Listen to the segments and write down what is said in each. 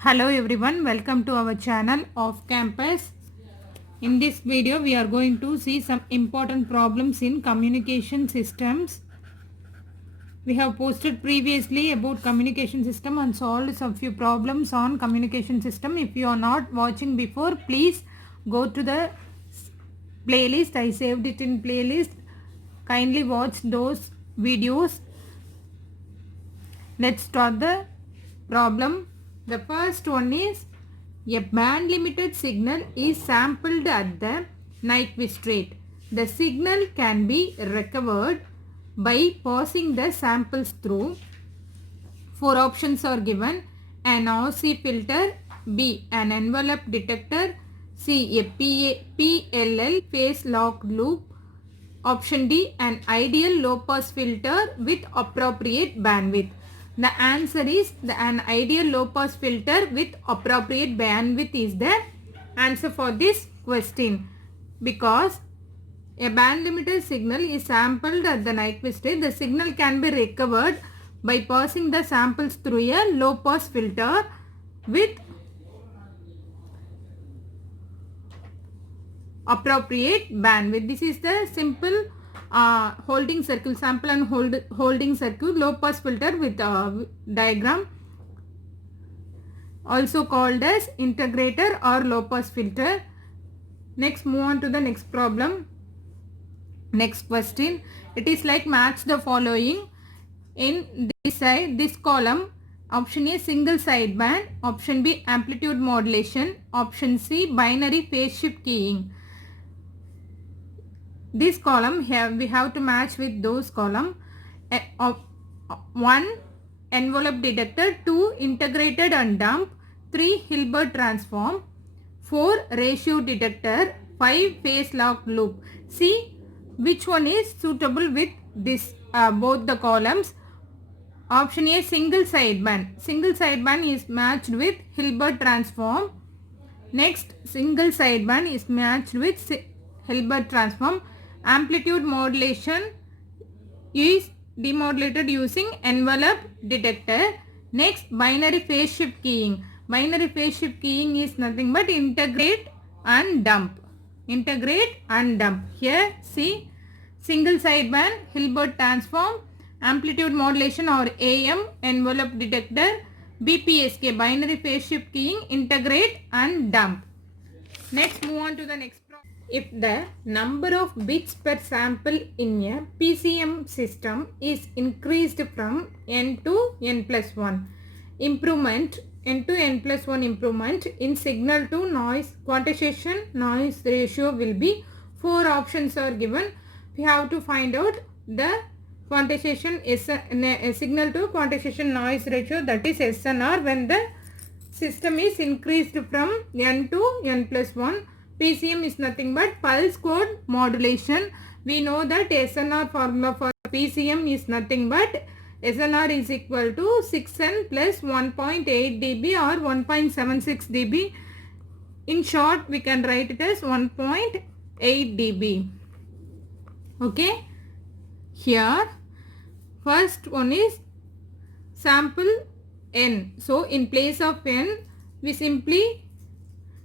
Hello everyone, welcome to our channel Off Campus. In this video we are going to see some important problems in communication systems. We have posted previously about communication system and solved some few problems on communication system. If you are not watching before, please go to the playlist. I saved it in playlist. Kindly watch those videos. Let's start the problem. The first one is a band limited signal is sampled at the Nyquist rate. The signal can be recovered by passing the samples through. Four options are given: an RC filter, B an envelope detector, C a PLL phase locked loop, option D an ideal low pass filter with appropriate bandwidth. The answer is an ideal low pass filter with appropriate bandwidth is the answer for this question, because a band limited signal is sampled at the Nyquist rate. The signal can be recovered by passing the samples through a low pass filter with appropriate bandwidth. This is the simple holding circle, sample and holding circuit, low pass filter with diagram, also called as integrator or low pass filter. Next, move on to the next problem. Next question, it is like match the following. In this side, this column, option A single sideband, option B amplitude modulation, option C binary phase shift keying. This column we have to match with those column. 1 envelope detector, 2 integrated and dump, 3 Hilbert transform, 4 ratio detector, 5 phase locked loop. See which one is suitable with this both the columns. Option A single sideband. Single sideband is matched with Hilbert transform. Next, single sideband is matched with Hilbert transform. Amplitude modulation is demodulated using envelope detector. Next, binary phase shift keying. Binary phase shift keying is nothing but integrate and dump. Integrate and dump. Here, see, single sideband, Hilbert transform, amplitude modulation or AM, envelope detector, BPSK, binary phase shift keying, integrate and dump. Next, move on to the next problem. If the number of bits per sample in a PCM system is increased from n to n plus 1, improvement n to n plus 1 improvement in signal to noise quantization noise ratio will be. Four options are given. We have to find out the quantization signal to quantization noise ratio, that is SNR, when the system is increased from n to n plus 1. PCM is nothing but pulse code modulation. We know that SNR formula for PCM is nothing but SNR is equal to 6n plus 1.8 dB or 1.76 dB. In short, we can write it as 1.8 dB. Okay. Here, first one is sample n. So, in place of n, we simply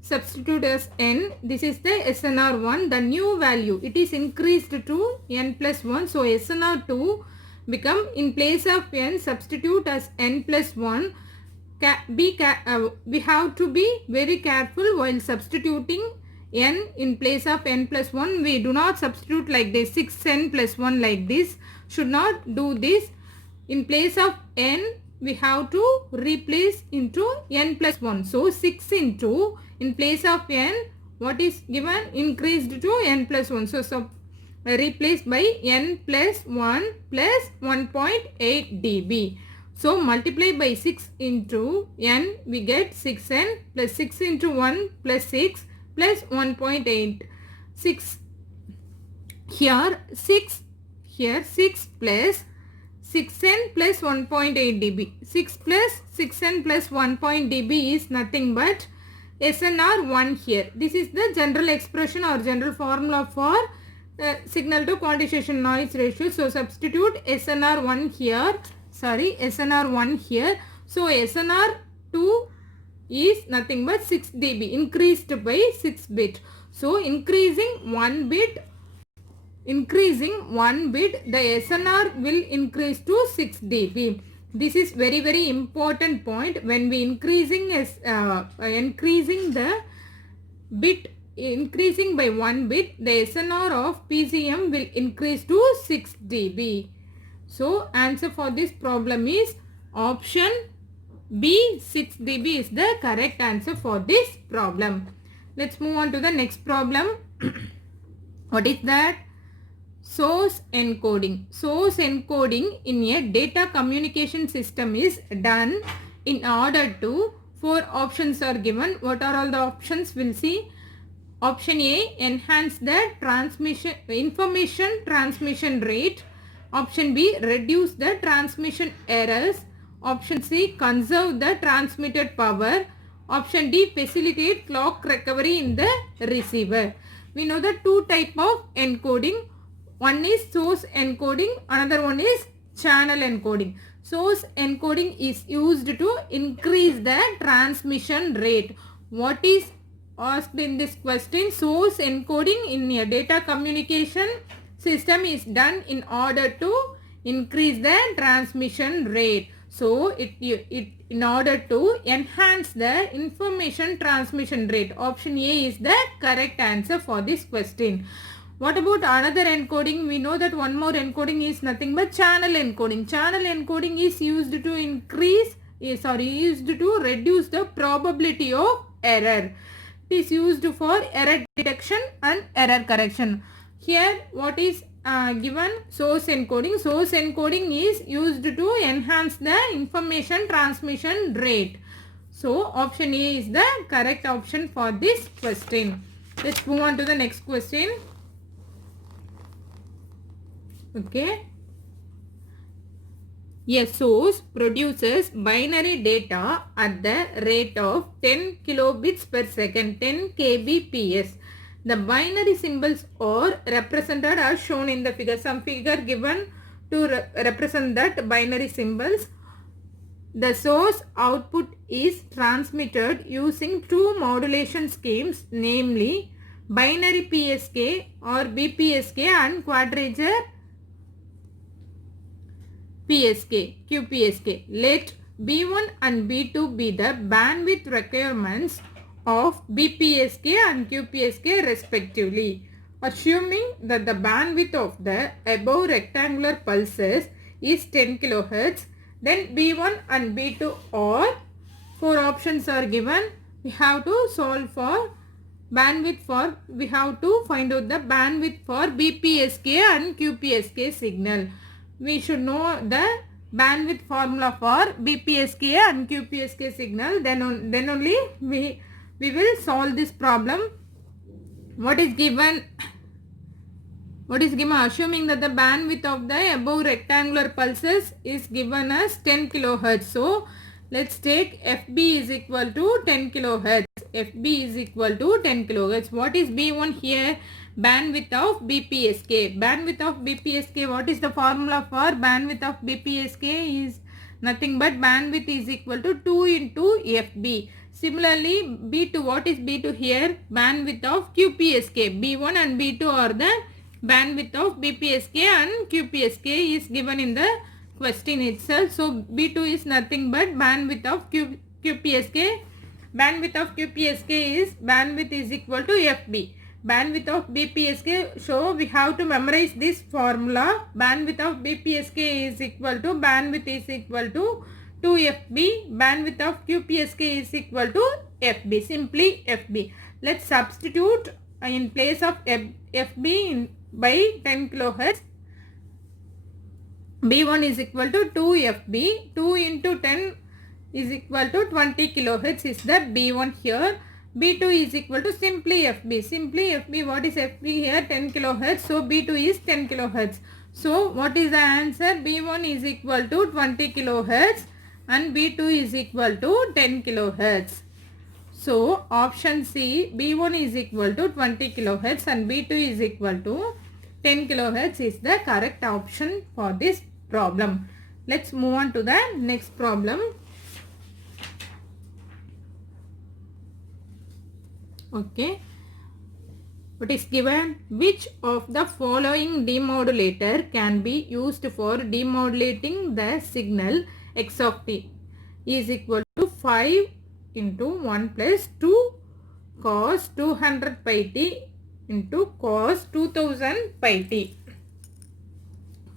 substitute as n. This is the SNR1, the new value. It is increased to n plus 1. So, SNR2 become, in place of n, substitute as n plus 1. We have to be very careful while substituting n in place of n plus 1. We do not substitute like this, 6n plus 1 like this. Should not do this. In place of n, we have to replace into n plus 1. So, 6 into, in place of n, what is given? Increased to n plus 1. So replaced by n plus 1 plus 1.8 dB. So, multiply by 6 into n, we get 6n plus 6 into 1 plus 6 plus 1.8. 6 here, 6 here, 6 plus 6n plus 1.8 dB. 6 plus 6n plus 1. dB is nothing but SNR1 here. This is the general expression or general formula for signal to quantization noise ratio. So, substitute SNR1 here. SNR1 here. So, SNR2 is nothing but 6 dB, increased by 6 bit. So increasing one bit, the SNR will increase to 6 dB. This is very important point. When we increasing the bit, increasing by 1 bit, the SNR of PCM will increase to 6 dB. So answer for this problem is option B, 6 dB is the correct answer for this problem. Let's move on to the next problem. What is that? Source encoding. Source encoding in a data communication system is done in order to, 4 options are given. What are all the options? We'll see. Option A, enhance the information transmission rate. Option B, reduce the transmission errors. Option C, conserve the transmitted power. Option D, facilitate clock recovery in the receiver. We know the 2 type of encoding. One is source encoding, another one is channel encoding. Source encoding is used to increase the transmission rate. What is asked in this question? Source encoding in a data communication system is done in order to increase the transmission rate. So it in order to enhance the information transmission rate. Option A is the correct answer for this question. What about another encoding? We know that one more encoding is nothing but channel encoding. Channel encoding is used to reduce the probability of error. It is used for error detection and error correction. Here what is given? Source encoding. Source encoding is used to enhance the information transmission rate. So option A is the correct option for this question. Let's move on to the next question. Okay. A source produces binary data at the rate of 10 kilobits per second, 10 kbps. The binary symbols are represented as shown in the figure. Some figure given to represent that binary symbols. The source output is transmitted using 2 modulation schemes, namely binary PSK or BPSK and quadrature PSK, QPSK. Let B1 and B2 be the bandwidth requirements of BPSK and QPSK respectively. Assuming that the bandwidth of the above rectangular pulses is 10 kHz, then B1 and B2 are, 4 options are given. We have to solve for bandwidth for, we have to find out the bandwidth for BPSK and QPSK signal. We should know the bandwidth formula for BPSK and QPSK signal. Then only we will solve this problem. What is given? Assuming that the bandwidth of the above rectangular pulses is given as 10 kHz. So let's take FB is equal to 10 kHz. FB is equal to 10 kHz. What is B1 here? Bandwidth of BPSK. Bandwidth of BPSK. What is the formula for bandwidth of BPSK? Is nothing but bandwidth is equal to 2 into FB. Similarly, B2. What is B2 here? Bandwidth of QPSK. B1 and B2 are the bandwidth of BPSK and QPSK is given in the question itself. So B2 is nothing but bandwidth of QPSK. Bandwidth of QPSK is bandwidth is equal to FB. Bandwidth of BPSK, so we have to memorize this formula. Bandwidth of BPSK is equal to 2FB. Bandwidth of QPSK is equal to FB. Simply FB. Let's substitute in place of FB by 10 kHz. B1 is equal to 2FB. 2 into 10 is equal to 20 kHz is the B1 here. B2 is equal to simply FB. Simply FB, what is FB here? 10 kHz. So B2 is 10 kHz. So what is the answer? B1 is equal to 20 kHz and B2 is equal to 10 kHz. So option C, B1 is equal to 20 kHz and B2 is equal to 10 kHz is the correct option for this problem. Let's move on to the next problem. Okay. What is given? Which of the following demodulator can be used for demodulating the signal x of t is equal to 5 into 1 plus 2 cos 200 pi t into cos 2000 pi t.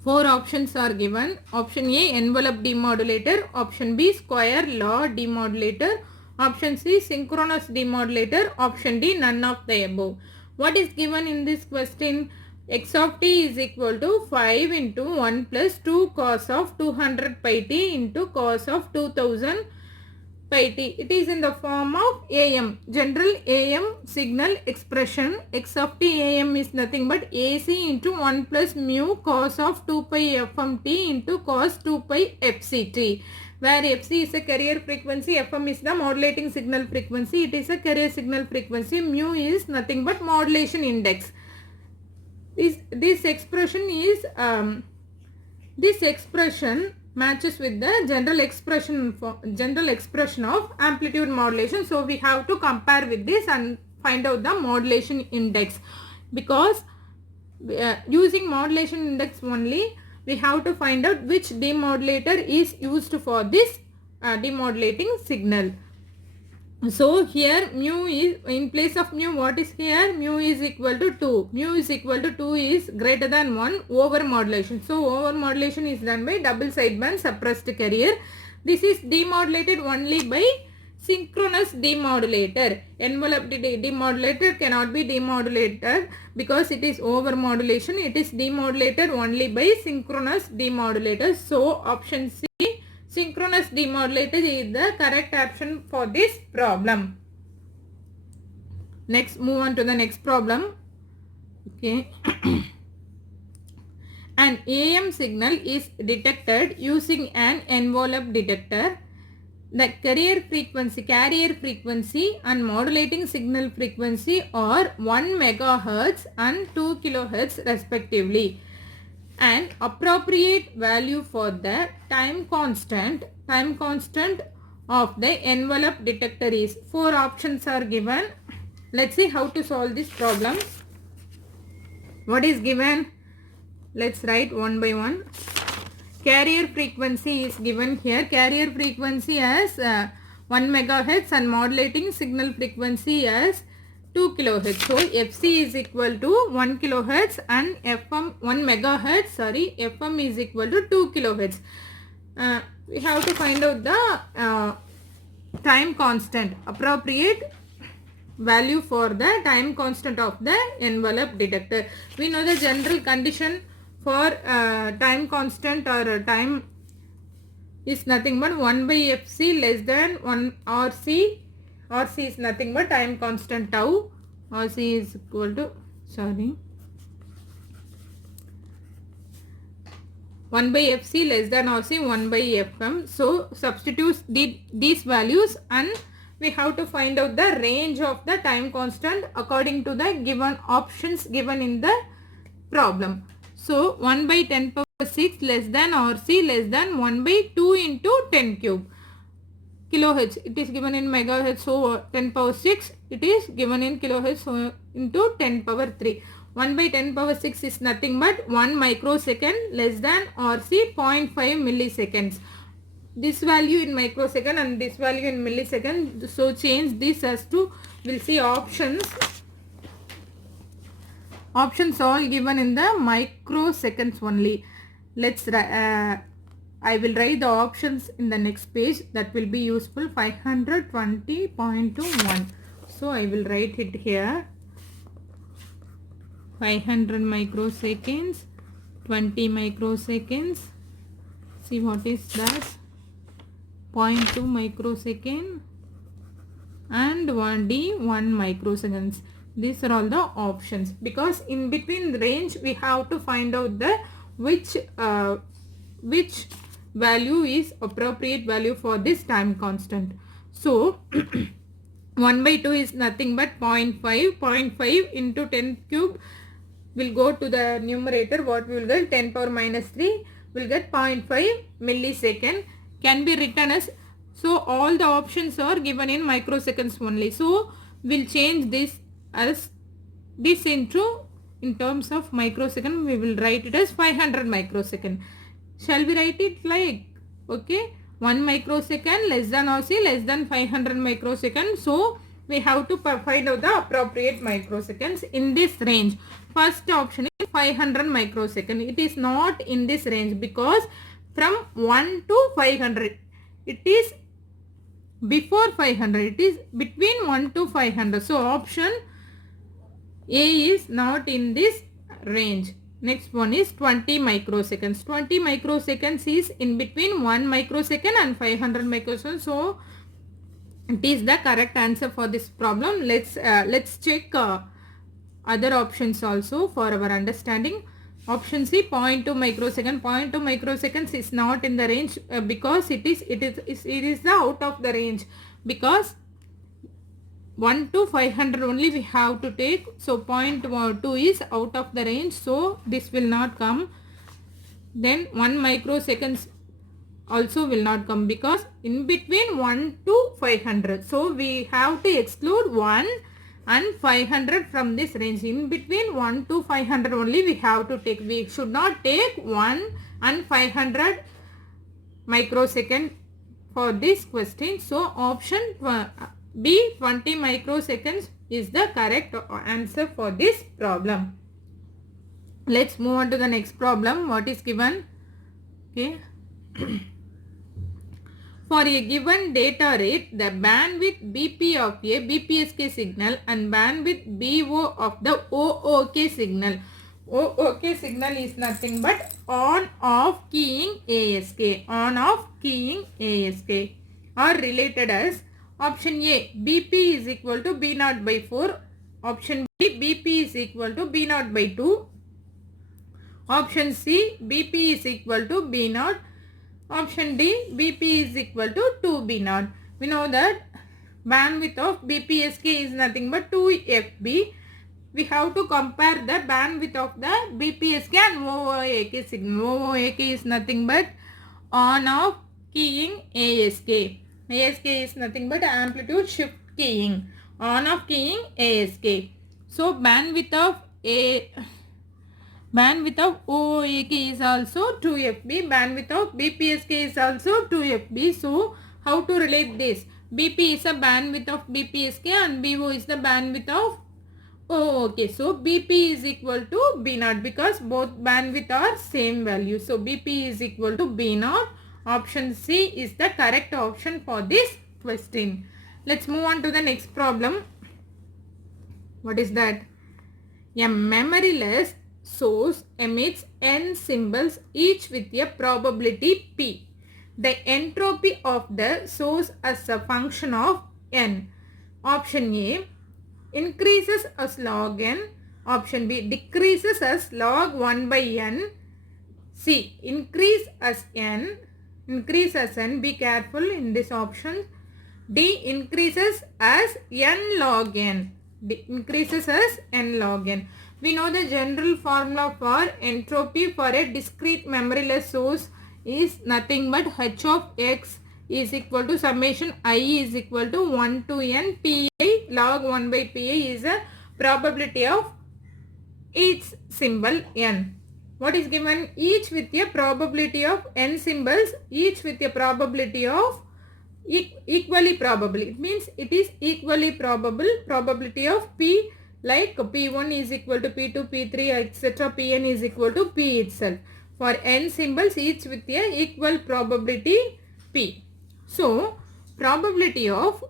Four options are given. Option A, envelope demodulator. Option B, square law demodulator. Option C, synchronous demodulator. Option D, none of the above. What is given in this question? X of t is equal to 5 into 1 plus 2 cos of 200 pi t into cos of 2000 pi t. It is in the form of AM, general AM signal expression. X of t AM is nothing but AC into 1 plus mu cos of 2 pi FM t into cos 2 pi FCT, where FC is a carrier frequency, FM is the modulating signal frequency. It is a carrier signal frequency. Mu is nothing but modulation index. This expression is this expression matches with the general expression of amplitude modulation. So we have to compare with this and find out the modulation index, because using modulation index only we have to find out which demodulator is used for this demodulating signal. So here mu is, in place of mu, what is here? Mu is equal to 2. Mu is equal to 2 is greater than 1 over modulation. So over modulation is done by double sideband suppressed carrier. This is demodulated only by synchronous demodulator. Envelope demodulator cannot be demodulated because it is over modulation. It is demodulated only by synchronous demodulator. So option C, synchronous demodulator is the correct option for this problem. Next, move on to the next problem. Okay. An AM signal is detected using an envelope detector. The carrier frequency and modulating signal frequency are 1 megahertz and 2 kilohertz respectively. An appropriate value for the time constant of the envelope detector is. Four options are given. Let's see how to solve this problem. What is given? Let's write one by one. Carrier frequency is given here. Carrier frequency as 1 megahertz and modulating signal frequency as 2 kilohertz. So FC is equal to 1 kilohertz and FM 1 megahertz. Sorry, FM is equal to 2 kilohertz. We have to find out the time constant, appropriate value for the time constant of the envelope detector. We know the general condition for time constant or time is nothing but 1 by FC less than 1 RC. RC is nothing but time constant tau. RC is equal to, 1 by FC less than RC, 1 by FM. So substitute these values and we have to find out the range of the time constant according to the given options given in the problem. So 1 by 10 power 6 less than RC less than 1 by 2 into 10 cube. Kilohertz, it is given in megahertz, so 10 power 6, it is given in kilohertz, so into 10 power 3. 1 by 10 power 6 is nothing but 1 microsecond less than RC 0.5 milliseconds. This value in microsecond and this value in millisecond, so change this as to, we'll see options. Options all given in the microseconds only. Let's I will write the options in the next page, that will be useful. 520.21. So I will write it here. 500 microseconds, 20 microseconds. See what is that? 0.2 microsecond and 1D 1 microseconds. These are all the options, because in between the range we have to find out the which value is appropriate value for this time constant. So 1 by 2 is nothing but 0.5. 0.5 into 10 cube will go to the numerator. What we will get? 10 power minus 3 will get 0.5 millisecond, can be written as, so all the options are given in microseconds only. So we'll change this as this into, in terms of microsecond, we will write it as 500 microsecond. Shall we write it like, okay, 1 microsecond less than or c less than 500 microsecond. So we have to find out the appropriate microseconds in this range. First option is 500 microsecond. It is not in this range because from 1 to 500, it is before 500, it is between 1 to 500. So option A is not in this range. Next one is 20 microseconds. 20 microseconds is in between 1 microsecond and 500 microseconds. So it is the correct answer for this problem. Let's check other options also for our understanding. Option C, 0.2 microsecond. 0.2 microseconds is not in the range because it is the out of the range, because 1 to 500 only we have to take. So 0.2 is out of the range, so this will not come. Then 1 microseconds also will not come because in between 1 to 500. So we have to exclude 1 and 500 from this range. In between 1 to 500 only we have to take. We should not take 1 and 500 microsecond for this question. So option B, 20 microseconds is the correct answer for this problem. Let's move on to the next problem. What is given? Okay. For a given data rate, the bandwidth BP of a BPSK signal and bandwidth BO of the OOK signal. OOK signal is nothing but on-off keying ASK. On-off keying ASK are related as option A, BP is equal to B0 by 4. Option B, BP is equal to B0 by 2. Option C, BP is equal to B0. Option D, BP is equal to 2B0. We know that bandwidth of BPSK is nothing but 2FB. We have to compare the bandwidth of the BPSK and OOAK signal. OOAK is nothing but on-off keying ASK. ASK is nothing but amplitude shift keying. On-off keying ASK. So bandwidth of OOAK is also 2FB. Bandwidth of BPSK is also 2FB. So how to relate this? BP is the bandwidth of BPSK and BO is the bandwidth of OOK. So BP is equal to B0 because both bandwidth are same value. So BP is equal to B0. Option C is the correct option for this question. Let's move on to the next problem. What is that? A memoryless source emits n symbols each with a probability p. The entropy of the source as a function of n. Option A, increases as log n. Option B, decreases as log 1 by n. C, increase as n. Be careful in this option. D, increases as n log n. Increases as n log n. We know the general formula for entropy for a discrete memoryless source is nothing but h of x is equal to summation I is equal to 1 to n pi log 1 by pi is a probability of each symbol n. What is given? Each with a probability of n symbols, each with a probability of equally probable. It means it is equally probable. Probability of p, like P1 is equal to P2, P3, etc. Pn is equal to P itself. For n symbols, each with a equal probability P. So, probability of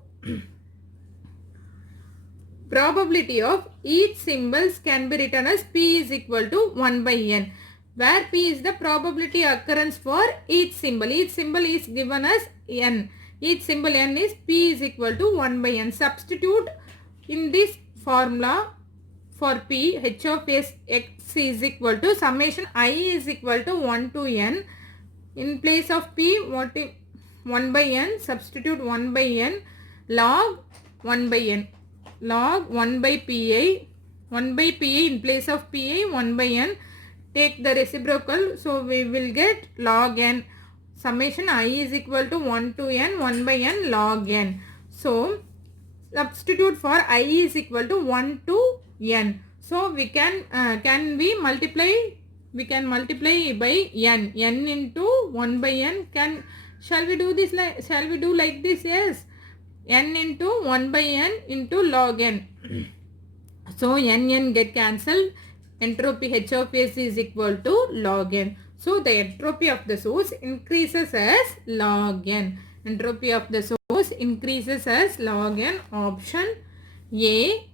each symbols can be written as P is equal to 1 by n, where P is the probability occurrence for each symbol. Each symbol is given as n. Each symbol n is P is equal to 1 by n. Substitute in this formula for P, h of s x is equal to summation I is equal to 1 to n. In place of P, what is 1 by n? Substitute 1 by n log 1 by n. Log 1 by pi. 1 by pi in place of pi, 1 by n. Take the reciprocal, so we will get log n. Summation I is equal to 1 to n, 1 by n log n. So, substitute for I is equal to 1 to n. So we can we multiply, we can multiply by n into 1 by n. Shall we do this like, shall we do like this? Yes, n into 1 by n into log n. So n get cancelled. Entropy H of S is equal to log n. So the entropy of the source increases as log n. Entropy of the source increases as log n. Option A,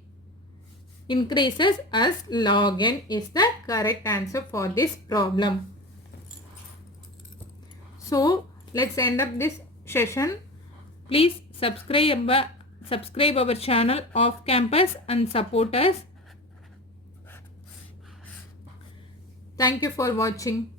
increases as log n, is the correct answer for this problem. So let's end up this session. Please subscribe our channel Off Campus and support us. Thank you for watching.